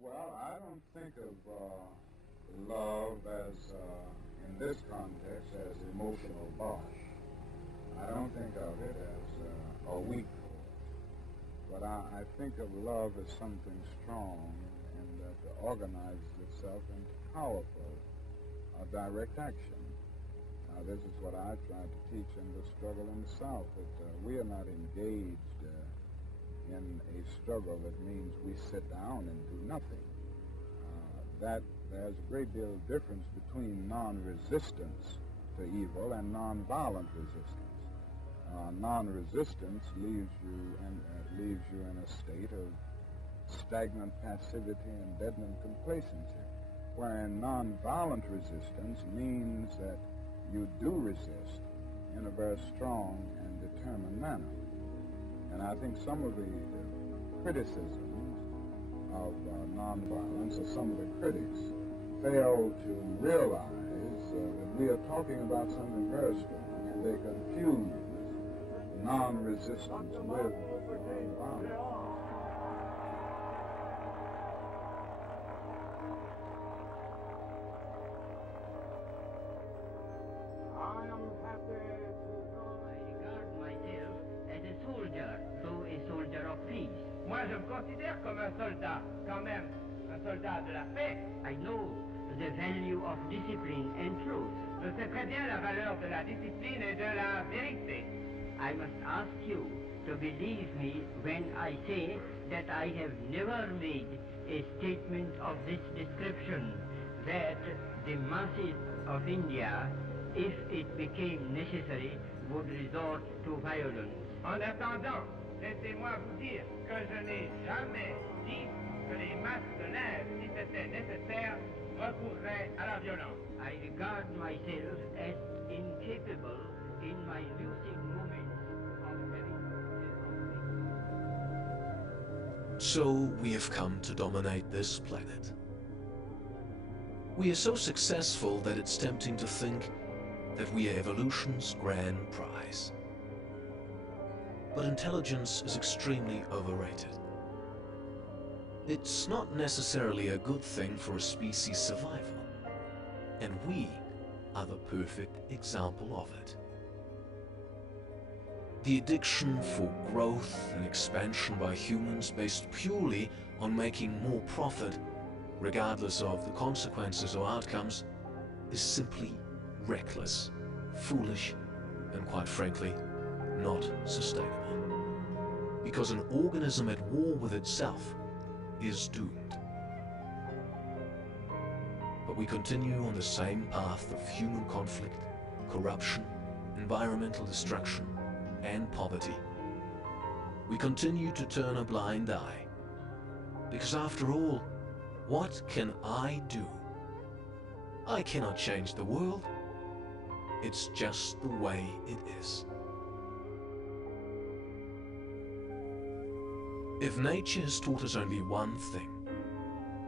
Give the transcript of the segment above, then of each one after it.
Well, I don't think of love as, in this context, as emotional bosh. I don't think of it as a weak force. But I think of love as something strong and that organizes itself into powerful direct action. This is what I tried to teach in the struggle in the South, that we are not engaged in a struggle that means we sit down and do nothing. That there's a great deal of difference between non-resistance to evil and non-violent resistance. Non-resistance leaves you in a state of stagnant passivity and deadened complacency, wherein non-violent resistance means that you do resist in a very strong and determined manner. And I think some of the criticisms of nonviolence, or some of the critics, fail to realize that we are talking about something very strong, and they confuse non-resistance with nonviolence. I am happy to I regard myself as a soldier, though a soldier of peace. Moi, je me considère comme un soldat, quand même, un soldat de la paix. I know the value of discipline and truth. Je sais très bien la valeur de la discipline et de la vérité. I must ask you to believe me when I say that I have never made a statement of this description, that the masses of India, if it became necessary, would resort to violence. En attendant, laissez-moi vous dire que je n'ai jamais dit que les masses de l'Inde, si c'était nécessaire, recourraient à la violence. I regard myself as incapable in my lucid moments of having So we have come to dominate this planet. We are so successful that it's tempting to think that we are evolution's grand prize. But intelligence is extremely overrated. It's not necessarily a good thing for a species' survival, and we are the perfect example of it. The addiction for growth and expansion by humans based purely on making more profit, regardless of the consequences or outcomes, is simply reckless, foolish, and quite frankly, not sustainable. Because an organism at war with itself is doomed. But we continue on the same path of human conflict, corruption, environmental destruction, and poverty. We continue to turn a blind eye. Because after all, what can I do? I cannot change the world. It's just the way it is. If nature has taught us only one thing,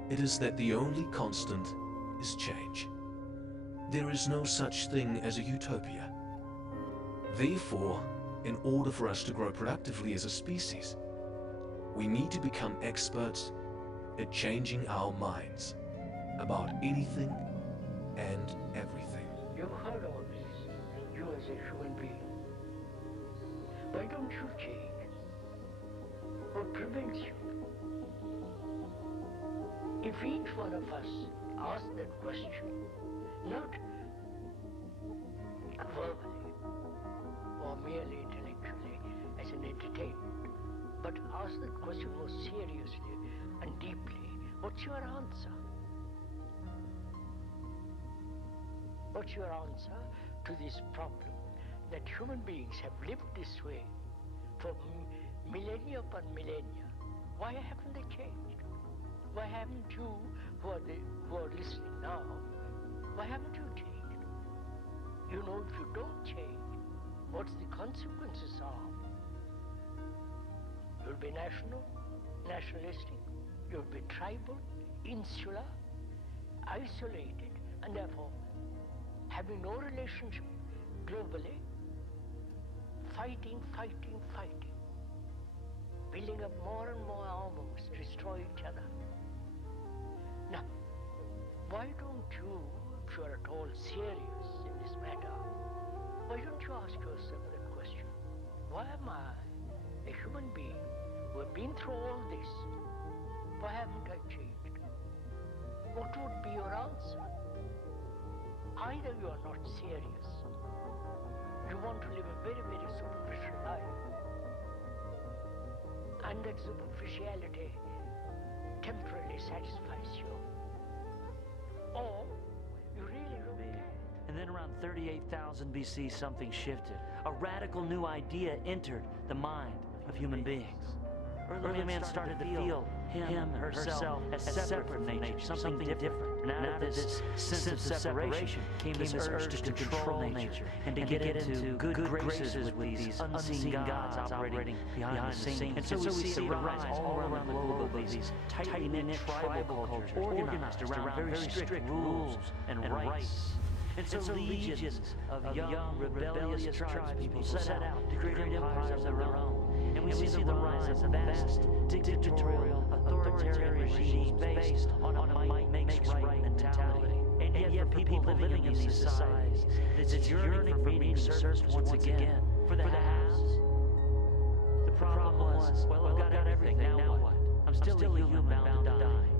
it is that the only constant is change. There is no such thing as a utopia. Therefore, in order for us to grow productively as a species, we need to become experts at changing our minds about anything and everything. You've heard all this, you as a human being. Why don't you change? What prevents you? If each one of us asks that question, not verbally or merely intellectually as an entertainment, but ask that question more seriously and deeply, what's your answer? What's your answer to this problem that human beings have lived this way for millennia upon millennia? Why haven't they changed? Why haven't you, who are listening now, why haven't you changed? You know, if you don't change, what's the consequences are? You'll be nationalistic, you'll be tribal, insular, isolated, and therefore having no relationship globally, fighting, building up more and more armaments to destroy each other. Now, why don't you, if you are at all serious in this matter, why don't you ask yourself that question? Why am I, a human being who have been through all this, why haven't I changed? What would be your answer? Either you are not serious, you want to live a very, very superficial life, and that superficiality temporarily satisfies you, or you really don't care. And then around 38,000 BC, something shifted. A radical new idea entered the mind of human beings. Early man started to feel him and herself as separate from nature, something different. And out of this sense of separation came this urge to control nature and to get into good graces with these unseen gods operating behind the scenes. And so we see the rise all around the globe of these tightly knit tribal cultures organized around very strict rules and rights. And so legions of young, rebellious tribes people set out to create empires of their own. And we see the rise of vast, dictatorial, authoritarian regimes based on a might makes right mentality. And yet for people living in these societies, it's yearning for meaning surfaced once again. For the haves, the problem was, well, I've got everything, now what? I'm still a human bound to die.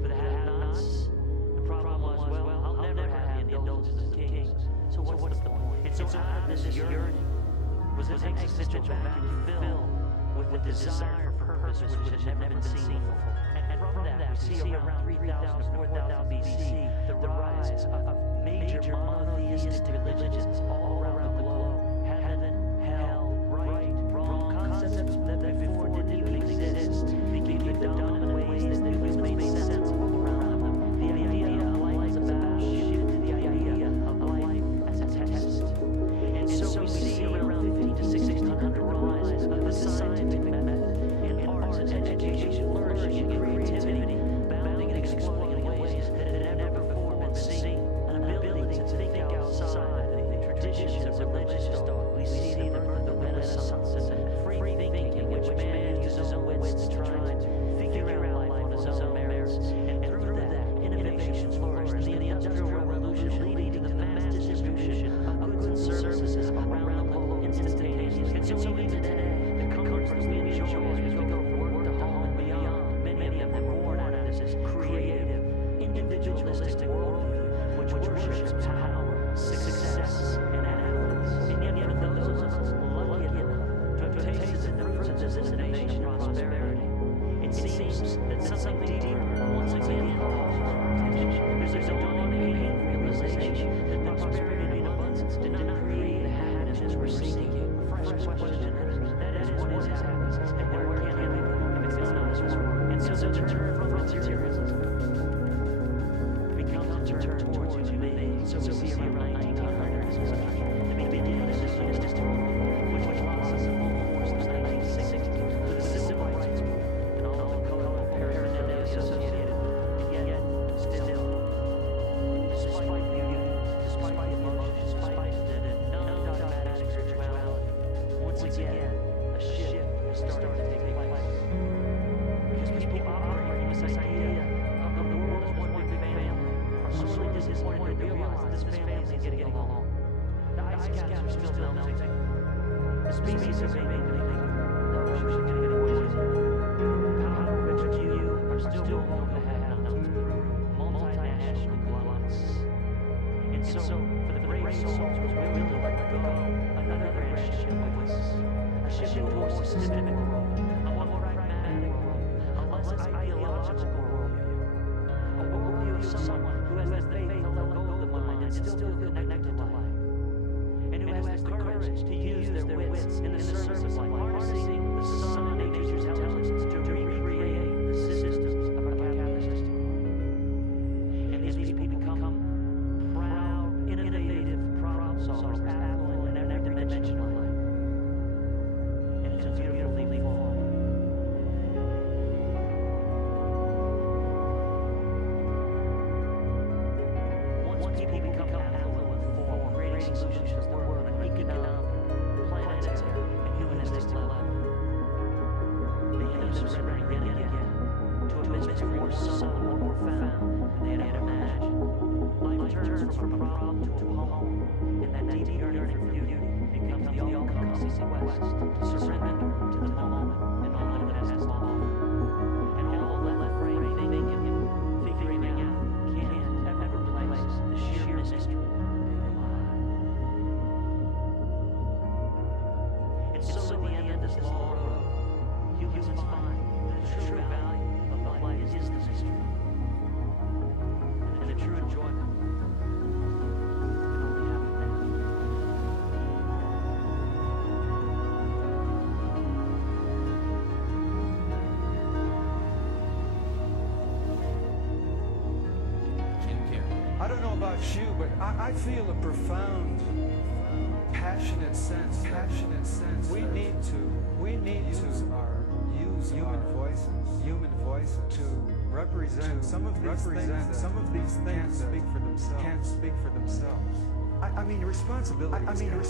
For the have-nots, the problem was, well, I'll never have the indulgence of kings. So what's the point? And so out of this yearning was an existential vacuum filled with the desire for purpose which had never been seen before. And from that, we see around 3,000 to 4,000 BC the rise of major monotheistic religions all around the globe. Heaven, hell, right, wrong, concepts that before didn't even exist became the dominant ways that humans made sense of all around them. The idea of life as a battleship to the idea of life as a test. And so we see around 50 to 1600 the rise of the scientific method in arts and education flourishing in creativity, bounding and exploding in ways that had never before been seen, an ability to think outside the traditions of religious thought. We see the birth of the Renaissance and free thinking in which man used his own wits to try and figure out life on his own merits. And through that, innovations flourished, and the Industrial Revolution leading to the mass distribution of goods and services around the globe instantaneously. And so even today, the comforts that we enjoy as we go from work to home and beyond, many of them born out of this creative, individualistic worldview which worships power, success, and affluence. And yet for those of us lucky enough to have tasted the fruits of this innovation and prosperity, it seems that something deeper once again calls for our attention. There's a dawning realization that prosperity and abundance did not create the happiness we're seeking. A fresh question is, that is, what is happiness, and where can it be if it's not as well? And so to turn from materialism becomes to turn towards humility. So we see around 1900s the beginning of this historical movement, which blossomed in full force in 1960 with the civil rights movement and all the colorful paraphernalia associated, and yet still, despite beauty, despite emotion, despite the non-dogmatic spirituality, once again, a shift has started to take place. Because people operate from this idea of the world as one big family are sorely disappointed to realize this family isn't getting along. The ice caps are still melting. The species are making the oceans are getting poisoned. The power rich few are still going to have nothing through multinational gluts. And so, for the brave souls was willing to let go another grand ship with us. A ship to a more systemic world, a more pragmatic world, a less ideological worldview. A worldview of someone who has the faith to let go of the mind and still feel connected to life. And who has the courage to use their wits in the service of life, harnessing the sun and nature's intelligence to recreate the systems of our capitalist world. And these people become proud, innovative problem solvers, affluent in every dimension of life. And it's a beautiful thing for all. Once people become affluent for creating solutions to the world on an economic, planetary, and humanistic level, they end up surrendering yet again to to a mystery more subtle or more profound than they had imagined. Life turns from a problem to a home, and that deep yearning for beauty becomes the all-encompassing quest to surrender to the moment and all that it has to offer. And all the left brain thinking, figuring out, can't ever replace the sheer mystery of being alive. And so at the end of this long road, humans find that the true value of life is the mystery. And the true enjoyment can only happen there. I don't know about you, but I feel a profound, passionate sense. We need to use our human voices to represent some of these things that can't speak for themselves. I mean, responsibility is kind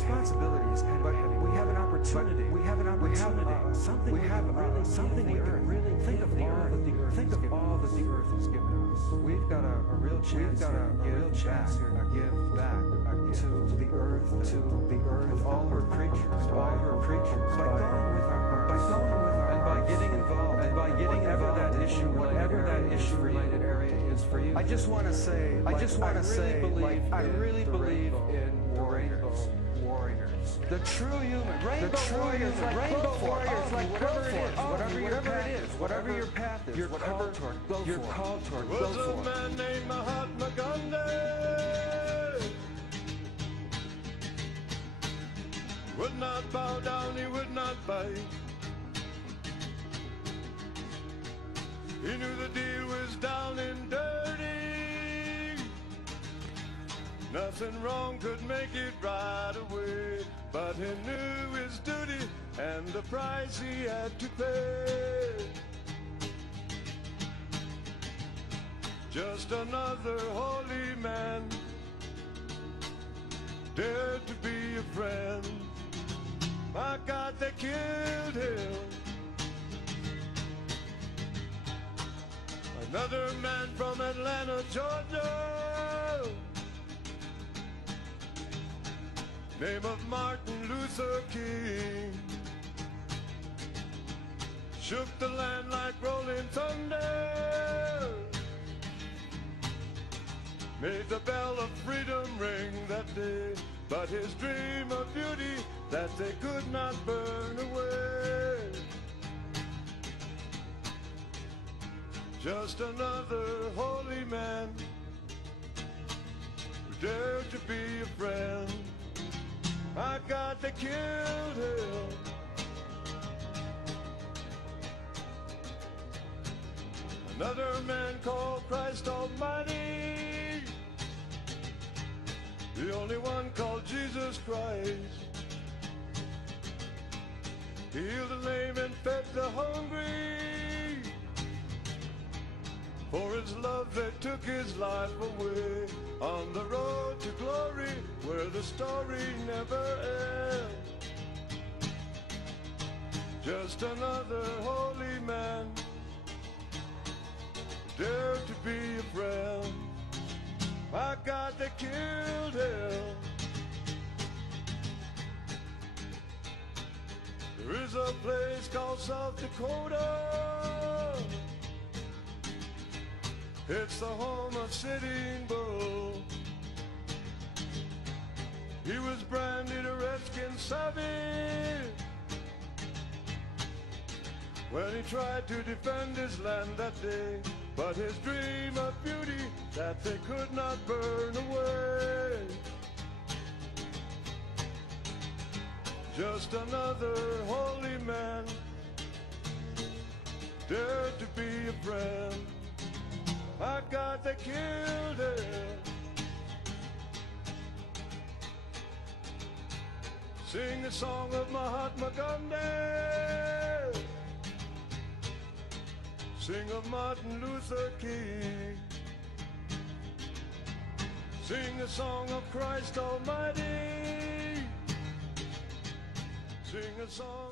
of heavy. We have an opportunity. Something we can really think of all that the earth has given us. We've got a real chance to give back to the earth, with all her creatures, by going with our hearts, and by getting involved, and by getting whatever that issue-related area is for you. I just want to say, I really believe in warriors. The true human, rainbow warriors, whatever it is, whatever your path is, you're called toward, go was a man named Mahatma Gandhi. Would not bow down, he would not bite. He knew the deal was down and dirty. Nothing wrong could make it right away, but he knew his duty and the price he had to pay. Just another holy man, dared to be a friend. My God, they killed him. Another man from Atlanta, Georgia, name of Martin Luther King, shook the land like rolling thunder, made the bell of freedom ring that day, but his dream of beauty that they could not burn away. Just another holy man who dared to be a friend. My God, they killed him. Another man called Christ Almighty, the only one called Jesus Christ. He healed the lame and fed the hungry. For his love they took his life away, on the road to glory where the story never ends. Just another holy man, dared to be a friend. My God, they killed him. There is a place called South Dakota. It's the home of Sitting Bull. He was branded a redskin savage when he tried to defend his land that day, but his dream of beauty that they could not burn away. Just another holy man, dared to be a friend. My God, they killed him. Sing the song of Mahatma Gandhi. Sing of Martin Luther King. Sing the song of Christ Almighty. Sing a song